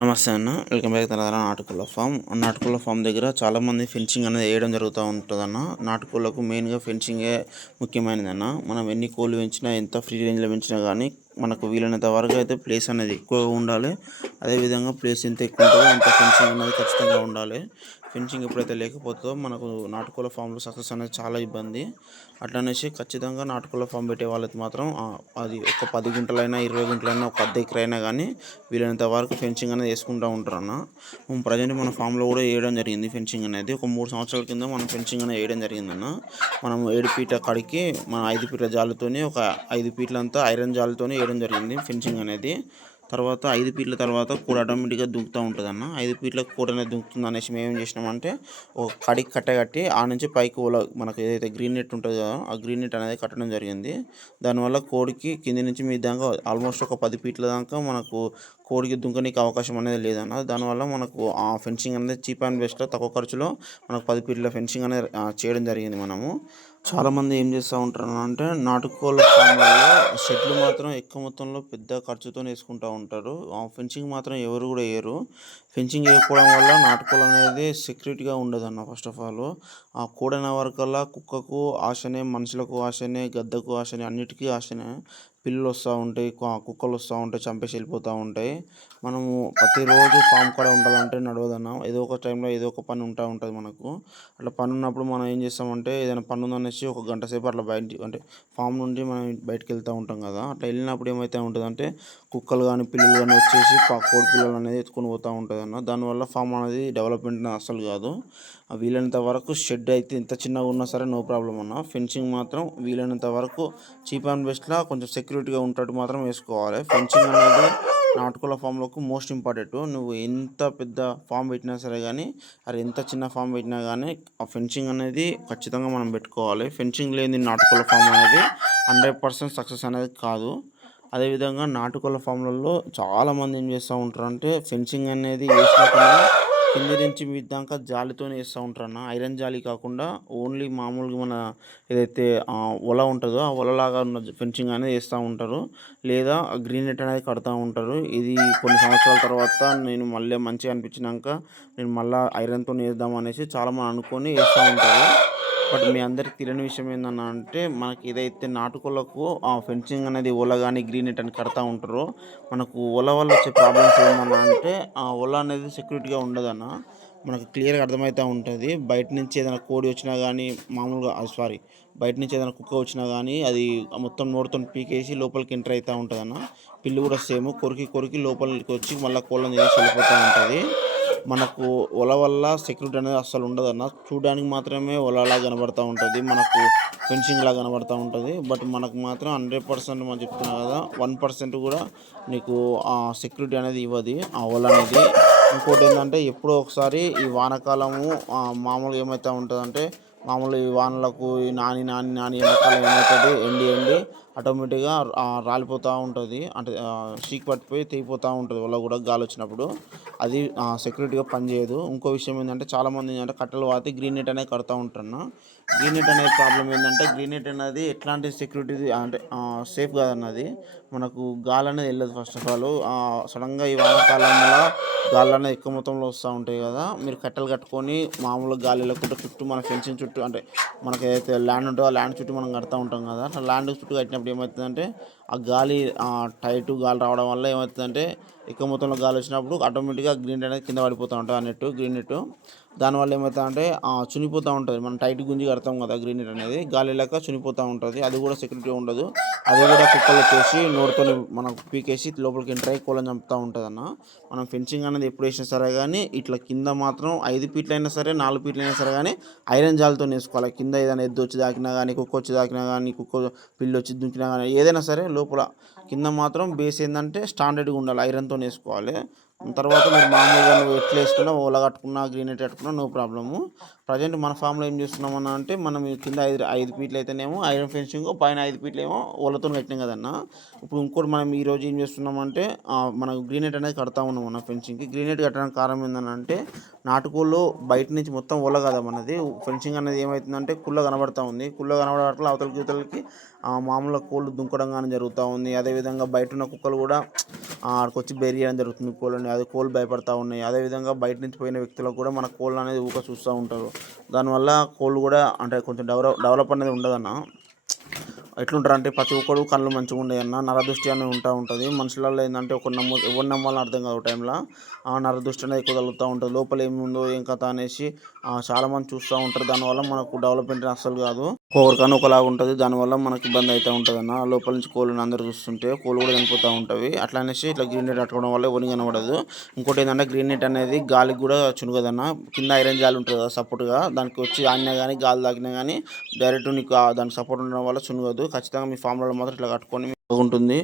నమస్తే అన్న. Welcome back to నాటుకోళ్ల ఫామ్. నాటుకోళ్ల ఫామ్ దగ్గర చాలామంది ఫెన్సింగ్ అనేది వేయడం జరుగుతూ ఉంటుందన్న. నాటుకోళ్లకు మెయిన్గా ఫెన్సింగే ముఖ్యమైనదన్న. మనం ఎన్ని కోళ్ళు పెంచినా, ఎంత ఫ్రీ రేంజ్లో పెంచినా కానీ మనకు వీలైనంత వరకు అయితే ప్లేస్ అనేది ఎక్కువగా ఉండాలి. అదేవిధంగా ప్లేస్ ఎంత ఎక్కువ ఉంటుందో అంత ఫెన్సింగ్ అనేది ఖచ్చితంగా ఉండాలి. ఫెన్సింగ్ ఎప్పుడైతే లేకపోతుందో మనకు నాటుకోళ్ల ఫామ్లో సక్సెస్ అనేది చాలా ఇబ్బంది. అట్లనేసి ఖచ్చితంగా నాటుకోళ్ల ఫామ్ పెట్టే వాళ్ళకి మాత్రం అది ఒక 10 గుంటలైనా, 20 గుంటలైనా, ఒక అర్ధ ఎకరైనా కానీ వీలైనంత వరకు ఫెన్సింగ్ అనేది వేసుకుంటూ ఉంటారు అన్న. ప్రజెంట్ మన ఫామ్లో కూడా వేయడం జరిగింది ఫెన్సింగ్ అనేది. ఒక 3 సంవత్సరాల కింద మనం ఫెన్సింగ్ అనేది వేయడం జరిగిందన్న. మనం 7 ఫీట్ల కాడికి మన 5 ఫీట్ల జాలితోని ఒక 5 ఫీట్లంతా ఐరన్ జాలితోని వేయడం జరిగింది ఫెన్సింగ్ అనేది. తర్వాత 5 ఫీట్ల తర్వాత కోడి ఆటోమేటిక్గా దుంకుతూ ఉంటుంది అన్న. 5 ఫీట్లకు కోడి అనేది దుంకుతుంది అనేసి మేము ఏం చేసినామంటే ఒక కడికి కట్టగట్టి ఆ నుంచి పైకి మనకు ఏదైతే గ్రీన్ నెట్ ఉంటుందో ఆ గ్రీన్ నెట్ అనేది కట్టడం జరిగింది. దానివల్ల కోడికి కింది నుంచి మీ దాకా ఆల్మోస్ట్ ఒక 10 ఫీట్ల దాకా మనకు కోడికి దుంకనీకి అవకాశం అనేది లేదన్న. దానివల్ల మనకు ఆ ఫెన్సింగ్ అనేది చీప్ అండ్ బెస్ట్లో తక్కువ ఖర్చులో మనకు 10 ఫీట్ల ఫెన్సింగ్ అనేది చేయడం జరిగింది మనము. చాలామంది ఏం చేస్తూ ఉంటారు అంటే నాటుకోళ్ళ ఫామ్లలో షెడ్లు మాత్రం ఎక్కువ మొత్తంలో పెద్ద ఖర్చుతో వేసుకుంటూ ఉంటారు. ఆ ఫెన్సింగ్ మాత్రం ఎవరు కూడా వేయరు. ఫెన్సింగ్ వేయకపోవడం వల్ల నాటుకోళ్ళు అనేది సెక్యూరిటీగా ఉండదన్న. ఫస్ట్ ఆఫ్ ఆల్ ఆ కోడైన వరకల్లా కుక్కకు ఆశనే, మనుషులకు ఆశనే, గద్దకు ఆశనే, అన్నిటికీ ఆశనే. పిల్లులు వస్తూ ఉంటాయి, కుక్కలు వస్తూ ఉంటాయి, చంపేసి వెళ్ళిపోతూ ఉంటాయి. మనము ప్రతిరోజు ఫామ్ కాడ ఉండాలంటే నడవదన్న. ఏదో ఒక టైంలో ఏదో ఒక పని ఉంటుంది మనకు. అట్లా పని ఉన్నప్పుడు మనం ఏం చేస్తామంటే ఏదైనా పని ఉందనేసి ఒక గంట సేపు అట్లా అంటే ఫామ్ నుండి మనం బయటకు వెళ్తూ ఉంటాం కదా. అట్లా వెళ్ళినప్పుడు ఏమైతే ఉంటుందంటే కుక్కలు కానీ, పిల్లులు కానీ వచ్చేసి కోడి పిల్లలు అనేది ఎత్తుకొని పోతూ ఉంటుంది అన్న. దానివల్ల ఫామ్ అనేది డెవలప్మెంట్ అస్సలు కాదు. వీలైనంత వరకు షెడ్ అయితే ఎంత చిన్నగా ఉన్నా సరే నో ప్రాబ్లం అన్న. ఫెన్సింగ్ మాత్రం వీలైనంత వరకు చీప్ అండ్ బెస్ట్లా కొంచెం సెక్యూరిటీగా ఉంటట్టు మాత్రం వేసుకోవాలి. ఫెన్సింగ్ అనేది నాటుకోళ్ల ఫామ్లకు మోస్ట్ ఇంపార్టెంట్. నువ్వు ఎంత పెద్ద ఫామ్ పెట్టినా సరే కానీ, అది ఎంత చిన్న ఫామ్ పెట్టినా కానీ ఆ ఫెన్సింగ్ అనేది ఖచ్చితంగా మనం పెట్టుకోవాలి. ఫెన్సింగ్ లేని నాటుకోళ్ల ఫామ్ అనేది 100% సక్సెస్ అనేది కాదు. అదేవిధంగా నాటుకోళ్ల ఫామ్లలో చాలామంది ఏం చేస్తూ ఉంటారంటే ఫెన్సింగ్ అనేది వేసినప్పుడు కింది నుంచి మీ దాకా జాలితోనే వేస్తూ ఉంటారన్న. ఐరన్ జాలి కాకుండా ఓన్లీ మామూలుగా మన ఏదైతే వల ఉంటుందో ఆ వలలాగా ఉన్న ఫెన్సింగ్ అనేది వేస్తూ ఉంటారు. లేదా గ్రీన్ నెట్ అనేది కడుతూ ఉంటారు. ఇది కొన్ని సంవత్సరాల తర్వాత నేను మళ్ళీ మంచిగా అనిపించినాక నేను మళ్ళీ ఐరన్తో వేద్దాం అనేసి చాలామంది అనుకొని వేస్తూ ఉంటారు. బట్ మీ అందరికి తెలియని విషయం ఏంటన్నా అంటే మనకి ఏదైతే నాటుకోళ్లకు ఆ ఫెన్సింగ్ అనేది ఓల కానీ గ్రీన్ నెట్ అని కడతా ఉంటారో మనకు ఓల వల్ల వచ్చే ప్రాబ్లమ్స్ ఏంటన్నా అంటే ఆ ఓల అనేది సెక్యూరిటీగా ఉండదన్న. మనకు క్లియర్గా అర్థమవుతూ ఉంటుంది. బయట నుంచి ఏదైనా కోడి వచ్చినా కానీ మామూలుగా బయట నుంచి ఏదైనా కుక్క వచ్చినా కానీ అది మొత్తం నోటితో పీకేసి లోపలికి ఎంటర్ అవుతూ ఉంటుంది అన్న. పిల్లి కూడా సేమ్ కొరికి లోపలికి వచ్చి మళ్ళీ కోళ్ళని చేసి వెళ్ళిపోతూ ఉంటుంది. మనకు ఒల వల్ల సెక్యూరిటీ అనేది అస్సలు ఉండదన్న. చూడడానికి మాత్రమే ఒలలా కనబడుతూ ఉంటుంది, మనకు ఫెన్సింగ్ లాగా కనబడుతూ ఉంటుంది. బట్ మనకు మాత్రం 100% మనం చెప్తున్నాం కదా, 1% కూడా నీకు ఆ సెక్యూరిటీ అనేది ఇవ్వదు ఆ ఒల అనేది. ఇంకోటి ఏంటంటే ఎప్పుడో ఒకసారి ఈ వానాకాలము మామూలుగా ఏమవుతూ ఉంటుందంటే మామూలు ఈ వానలకు నాని ఎండాకాలం ఏమవుతుంది ఎండి ఆటోమేటిక్గా రాలిపోతూ ఉంటుంది. అంటే చీక్ పట్టిపోయి తెగిపోతూ ఉంటుంది వల్ల కూడా గాలి వచ్చినప్పుడు. అది సెక్యూరిటీగా పనిచేయదు. ఇంకో విషయం ఏంటంటే చాలామంది ఏంటంటే కట్టెలు పాతి గ్రీన్ నెట్ అనేది కడుతూ ఉంటారన్న. గ్రీన్ నెట్ అనేది ప్రాబ్లం ఏంటంటే గ్రీన్ నెట్ అనేది ఎట్లాంటి సెక్యూరిటీ అంటే సేఫ్ కాదన్నది. మనకు గాలి అనేది వెళ్ళదు. ఫస్ట్ ఆఫ్ ఆల్ సడన్గా ఈ వానాకాలంలో గాలి అనేది ఎక్కువ మొత్తంలో వస్తూ ఉంటాయి కదా. మీరు కట్టెలు కట్టుకొని మామూలుగా గాలి వెళ్ళకుండా చుట్టూ మన ఫెన్సింగ్ చుట్టూ అంటే మనకి ఏదైతే ల్యాండ్ ఉంటుందో ఆ ల్యాండ్ చుట్టూ మనం కడుతూ ఉంటాం కదా. అట్లా ల్యాండ్ చుట్టూ కట్టినప్పుడు ఏమవుతుందంటే ఆ గాలి టైట్ గాలి రావడం వల్ల ఏమవుతుందంటే ఎక్కువ మొత్తంలో గాలి వచ్చినప్పుడు ఆటోమేటిక్గా గ్రీన్ నెట్ అనేది కింద పడిపోతూ ఉంటుంది. ఆ నెట్ గ్రీన్ నెట్ దానివల్ల ఏమవుతుందంటే చునిపోతూ ఉంటుంది. మనం టైట్ గుంజి కడతాం కదా గ్రీన్ నెట్ అనేది గాలి వెళ్ళాక చునిపోతూ ఉంటుంది. అది కూడా సెక్యూరిటీ ఉండదు. అది కూడా కుక్కలు వచ్చేసి నోటితో మనకు పీకేసి లోపలికి ఎంటర్ అయ్యి కోళ్ళని చంపుతూ ఉంటుంది అన్న. మనం ఫెన్సింగ్ అనేది ఎప్పుడు వేసినా సరే కానీ ఇట్లా కింద మాత్రం 5 ఫీట్లు అయినా సరే 4 ఫీట్లు అయినా సరే కానీ ఐరన్ జాలితో వేసుకోవాలి. కింద ఏదైనా ఎద్దు వచ్చి దాకినా కానీ, కుక్క వచ్చి దాకినా కానీ, పిల్లి వచ్చి దుంకినా కానీ ఏదైనా సరే లోపల కింద మాత్రం బేస్ ఏంటంటే స్టాండర్డ్గా ఉండాలి, ఐరన్తో వేసుకోవాలి. తర్వాత మీరు మామూలుగా నువ్వు ఎట్లా వేసుకున్నా ఓల కట్టుకున్నా గ్రీన్ నెట్ కట్టుకున్నా నో ప్రాబ్లము. ప్రజెంట్ మన ఫామ్లో ఏం చేస్తున్నామన్నా అంటే మనం కింద 5 ఫీట్లు అయితేనేమో ఐరన్ ఫెన్సింగ్, పైన 5 ఫీట్లు ఏమో ఓలతో కట్టినాం కదన్నా. ఇప్పుడు ఇంకోటి మనం ఈరోజు ఏం చేస్తున్నామంటే మనం గ్రీన్ నెట్ అనేది కడతా ఉన్నాం మన ఫెన్సింగ్కి. గ్రీన్ నెట్ కట్టడానికి కారణం ఏంటంటే నాటుకోళ్ళు బయట నుంచి మొత్తం ఓల కదా మనది. ఫెన్సింగ్ అనేది ఏమవుతుందంటే కుళ్ళ కనబడతా ఉంది. కుళ్ళ కనబడే అవతలకి మామూలుగా కోళ్ళు దుంకడం గాని జరుగుతూ ఉంది. అదేవిధంగా బయటున్న కుక్కలు కూడా ఆడికొచ్చి బెరియడం జరుగుతుంది కోళ్ళని. అది కోళ్ళు భయపడతా ఉన్నాయి. అదేవిధంగా బయట నుంచి పోయిన వ్యక్తులకు కూడా మన కోళ్ళనేది ఊకే చూస్తూ ఉంటారు. దానివల్ల కోళ్ళు కూడా అంటే కొంచెం డెవలప్ అనేది ఉండదన్న. ఎట్లుంటారంటే ప్రతి ఒక్కడు కళ్ళు మంచిగా ఉండయన్న, నరదృష్టి అనేది ఉంటుంది. మనుషులలో ఏంటంటే ఎవరిని నమ్మాలని అర్థం కాదు టైంలో. నరదృష్టి అనేది ఎక్కువ తగులుతూ ఉంటుంది. లోపల ఏముందో ఏం కథ అనేసి చాలామంది చూస్తూ ఉంటారు. దానివల్ల మనకు డెవలప్మెంట్ అస్సలు కాదు. ఒక్కొక్కరికన్నా ఒకలాగా ఉంటుంది. దానివల్ల మనకి ఇబ్బంది అవుతూ ఉంటుంది అన్న. లోపల నుంచి కోళ్ళని అందరూ చూస్తుంటే కోళ్ళు కూడా చనిపోతూ ఉంటాయి. అట్లా అనేసి ఇట్లా గ్రీన్ నెట్ కట్టుకోవడం వల్ల ఎవరికి కనబడదు. ఇంకోటి ఏంటంటే గ్రీన్ నెట్ అనేది గాలికి కూడా చునుగదన్న. కింద ఐరన్ జాలి ఉంటుంది కదా సపోర్ట్గా, దానికి వచ్చి ఆడినా కానీ గాలి తాకినా కానీ డైరెక్ట్ నీకు దానికి సపోర్ట్ ఉండడం వల్ల చునుగదు. ఖచ్చితంగా మీ ఫామ్లలో మాత్రం ఇట్లా కట్టుకొని ఉంటుంది.